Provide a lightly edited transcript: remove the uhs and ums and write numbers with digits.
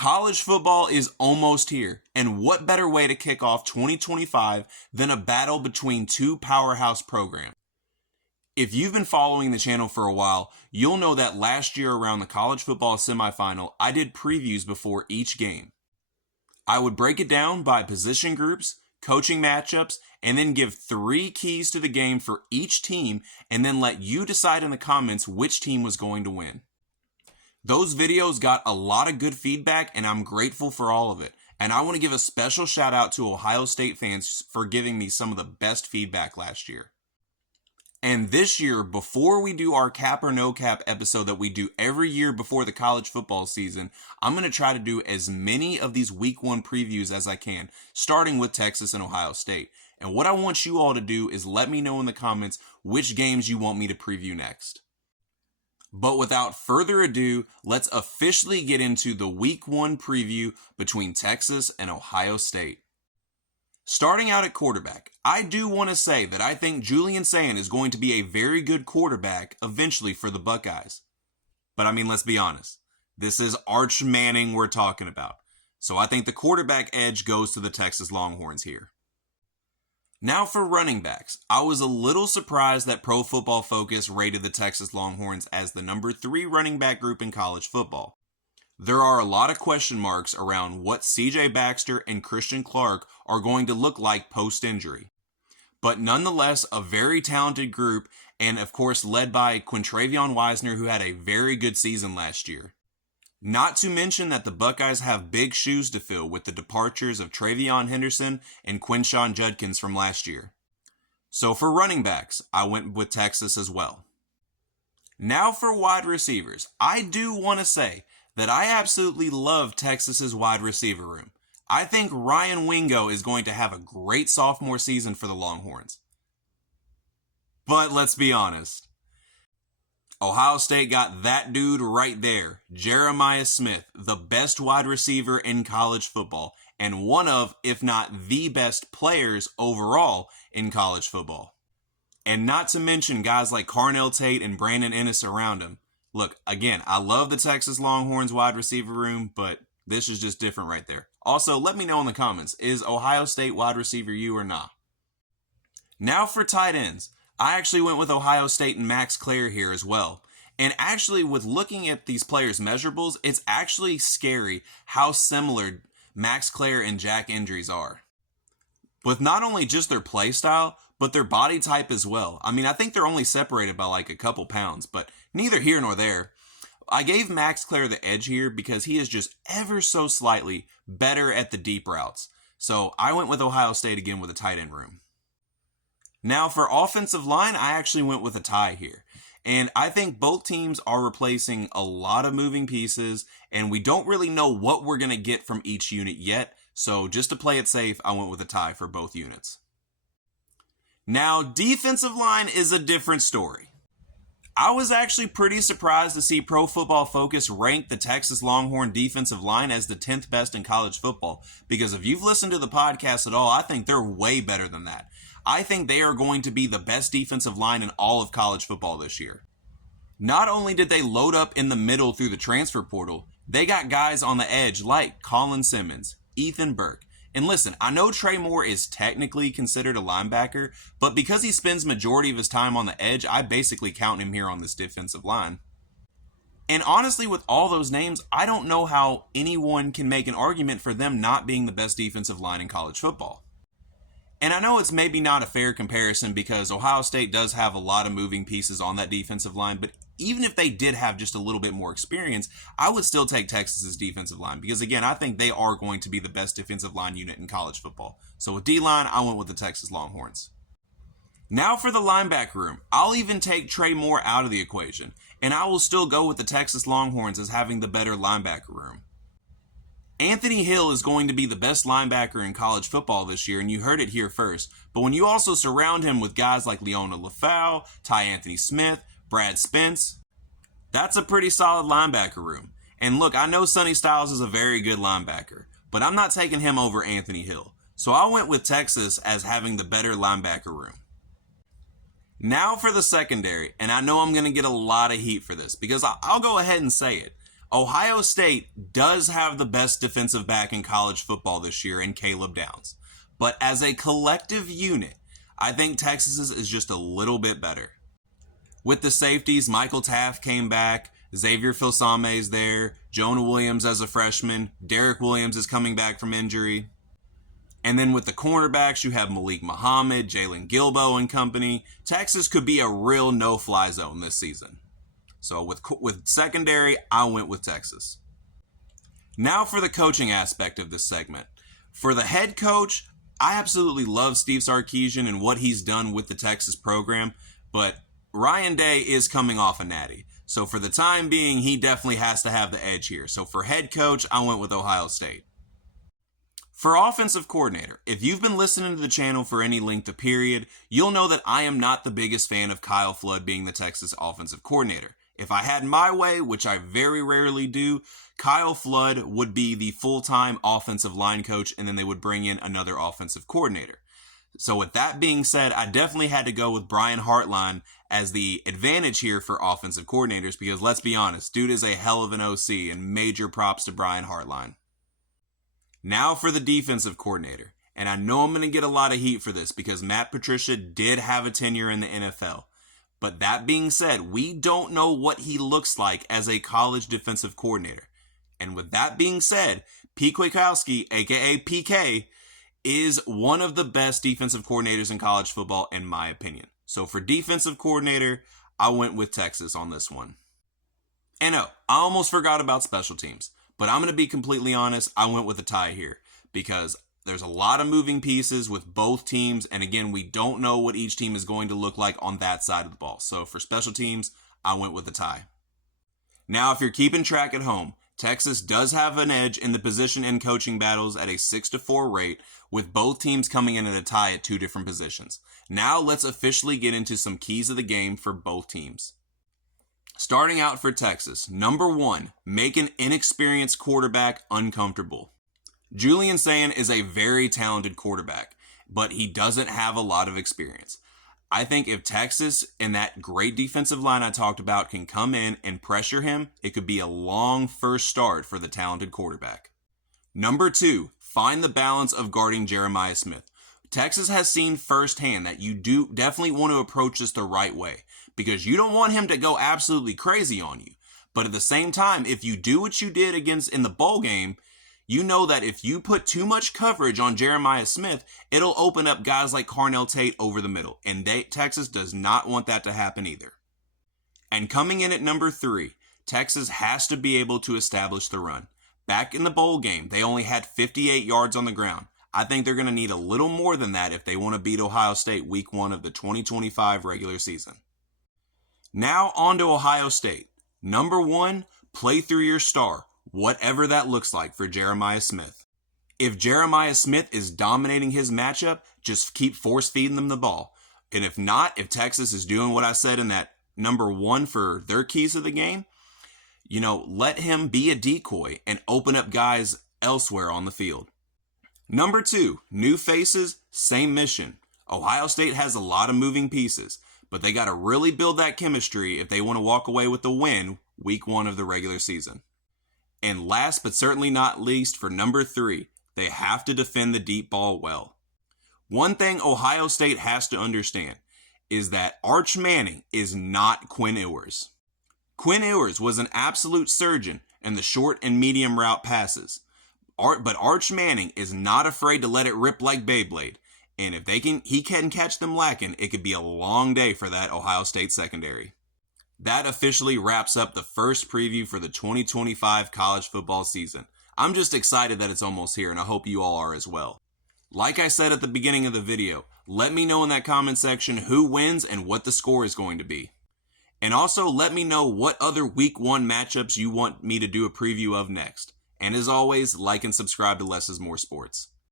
College football is almost here, and what better way to kick off 2025 than a battle between two powerhouse programs? If you've been following the channel for a while, you'll know that last year around the college football semifinal, I did previews before each game. I would break it down by position groups, coaching matchups, and then give 3 keys to the game for each team, and then let you decide in the comments which team was going to win. Those videos got a lot of good feedback, and I'm grateful for all of it. And I want to give a special shout out to Ohio State fans for giving me some of the best feedback last year. And this year, before we do our cap or no cap episode that we do every year before the college football season, I'm going to try to do as many of these week 1 previews as I can, starting with Texas and Ohio State. And what I want you all to do is let me know in the comments which games you want me to preview next. But without further ado, let's officially get into the week 1 preview between Texas and Ohio State. Starting out at quarterback, I do want to say that I think Julian Sayin is going to be a very good quarterback eventually for the Buckeyes. But I mean, let's be honest. This is Arch Manning we're talking about. So I think the quarterback edge goes to the Texas Longhorns here. Now for running backs, I was a little surprised that Pro Football Focus rated the Texas Longhorns as the number 3 running back group in college football. There are a lot of question marks around what CJ Baxter and Christian Clark are going to look like post-injury. But nonetheless, a very talented group, and of course led by Quintravion Wisner, who had a very good season last year. Not to mention that the Buckeyes have big shoes to fill with the departures of Travion Henderson and Quinshon Judkins from last year. So for running backs, I went with Texas as well. Now for wide receivers, I do want to say that I absolutely love Texas's wide receiver room. I think Ryan Wingo is going to have a great sophomore season for the Longhorns. But let's be honest. Ohio State got that dude right there, Jeremiah Smith, the best wide receiver in college football, and one of, if not the best players overall in college football. And not to mention guys like Carnell Tate and Brandon Ennis around him. Look, again, I love the Texas Longhorns wide receiver room, but this is just different right there. Also, let me know in the comments, is Ohio State wide receiver you or not? Now for tight ends. I actually went with Ohio State and Max Clare here as well. And actually, with looking at these players' measurables, it's actually scary how similar Max Clare and Jack Endries are. With not only just their play style, but their body type as well. I mean, I think they're only separated by like a couple pounds, but neither here nor there. I gave Max Clare the edge here because he is just ever so slightly better at the deep routes. So I went with Ohio State again with a tight end room. Now for offensive line, I actually went with a tie here. And I think both teams are replacing a lot of moving pieces, and we don't really know what we're going to get from each unit yet. So just to play it safe, I went with a tie for both units. Now, defensive line is a different story. I was actually pretty surprised to see Pro Football Focus rank the Texas Longhorn defensive line as the 10th best in college football. Because if you've listened to the podcast at all, I think they're way better than that. I think they are going to be the best defensive line in all of college football this year. Not only did they load up in the middle through the transfer portal, they got guys on the edge like Colin Simmons, Ethan Burke. And listen, I know Trey Moore is technically considered a linebacker, but because he spends majority of his time on the edge, I basically count him here on this defensive line. And honestly, with all those names, I don't know how anyone can make an argument for them not being the best defensive line in college football. And I know it's maybe not a fair comparison because Ohio State does have a lot of moving pieces on that defensive line, but even if they did have just a little bit more experience, I would still take Texas's defensive line because, again, I think they are going to be the best defensive line unit in college football. So with D-line, I went with the Texas Longhorns. Now for the linebacker room. I'll even take Trey Moore out of the equation, and I will still go with the Texas Longhorns as having the better linebacker room. Anthony Hill is going to be the best linebacker in college football this year, and you heard it here first. But when you also surround him with guys like Leona Lafau, Ty Anthony Smith, Brad Spence, that's a pretty solid linebacker room. And look, I know Sonny Styles is a very good linebacker, but I'm not taking him over Anthony Hill. So I went with Texas as having the better linebacker room. Now for the secondary, and I know I'm going to get a lot of heat for this because I'll go ahead and say it. Ohio State does have the best defensive back in college football this year in Caleb Downs. But as a collective unit, I think Texas's is just a little bit better. With the safeties, Michael Taft came back, Xavier Filsame's there, Jonah Williams as a freshman, Derek Williams is coming back from injury. And then with the cornerbacks, you have Malik Muhammad, Jalen Gilbo and company. Texas could be a real no-fly zone this season. So with secondary, I went with Texas. Now for the coaching aspect of this segment. For the head coach, I absolutely love Steve Sarkisian and what he's done with the Texas program, but Ryan Day is coming off a natty. So for the time being, he definitely has to have the edge here. So for head coach, I went with Ohio State. For offensive coordinator, if you've been listening to the channel for any length of period, you'll know that I am not the biggest fan of Kyle Flood being the Texas offensive coordinator. If I had my way, which I very rarely do, Kyle Flood would be the full-time offensive line coach, and then they would bring in another offensive coordinator. So with that being said, I definitely had to go with Brian Hartline as the advantage here for offensive coordinators because let's be honest, dude is a hell of an OC, and major props to Brian Hartline. Now for the defensive coordinator, and I know I'm going to get a lot of heat for this because Matt Patricia did have a tenure in the NFL. But that being said, we don't know what he looks like as a college defensive coordinator. And with that being said, Pete Kwiatkowski, aka PK, is one of the best defensive coordinators in college football, in my opinion. So for defensive coordinator, I went with Texas on this one. And no, I almost forgot about special teams. But I'm going to be completely honest, I went with a tie here because there's a lot of moving pieces with both teams. And again, we don't know what each team is going to look like on that side of the ball. So for special teams, I went with a tie. Now, if you're keeping track at home, Texas does have an edge in the position and coaching battles at a 6-4 rate, with both teams coming in at a tie at two different positions. Now let's officially get into some keys of the game for both teams. Starting out for Texas, number 1, make an inexperienced quarterback uncomfortable. Julian Sayin is a very talented quarterback, but he doesn't have a lot of experience. I think if Texas and that great defensive line I talked about can come in and pressure him, it could be a long first start for the talented quarterback. Number 2, find the balance of guarding Jeremiah Smith. Texas has seen firsthand that you do definitely want to approach this the right way because you don't want him to go absolutely crazy on you. But at the same time, if you do what you did in the bowl game, you know that if you put too much coverage on Jeremiah Smith, it'll open up guys like Carnell Tate over the middle. And Texas does not want that to happen either. And coming in at number 3, Texas has to be able to establish the run. Back in the bowl game, they only had 58 yards on the ground. I think they're going to need a little more than that if they want to beat Ohio State week 1 of the 2025 regular season. Now on to Ohio State. Number 1, play through your star, whatever that looks like for Jeremiah Smith. If Jeremiah Smith is dominating his matchup, just keep force feeding them the ball. And if not, if Texas is doing what I said in that number 1 for their keys of the game, let him be a decoy and open up guys elsewhere on the field. Number 2, new faces, same mission. Ohio State has a lot of moving pieces, but they got to really build that chemistry if they want to walk away with the win week 1 of the regular season. And last but certainly not least, for number 3, they have to defend the deep ball well. One thing Ohio State has to understand is that Arch Manning is not Quinn Ewers. Quinn Ewers was an absolute surgeon in the short and medium route passes. But Arch Manning is not afraid to let it rip like Beyblade. And if he can catch them lacking, it could be a long day for that Ohio State secondary. That officially wraps up the first preview for the 2025 college football season. I'm just excited that it's almost here, and I hope you all are as well. Like I said at the beginning of the video, let me know in that comment section who wins and what the score is going to be. And also let me know what other week 1 matchups you want me to do a preview of next. And as always, like and subscribe to Less is More Sports.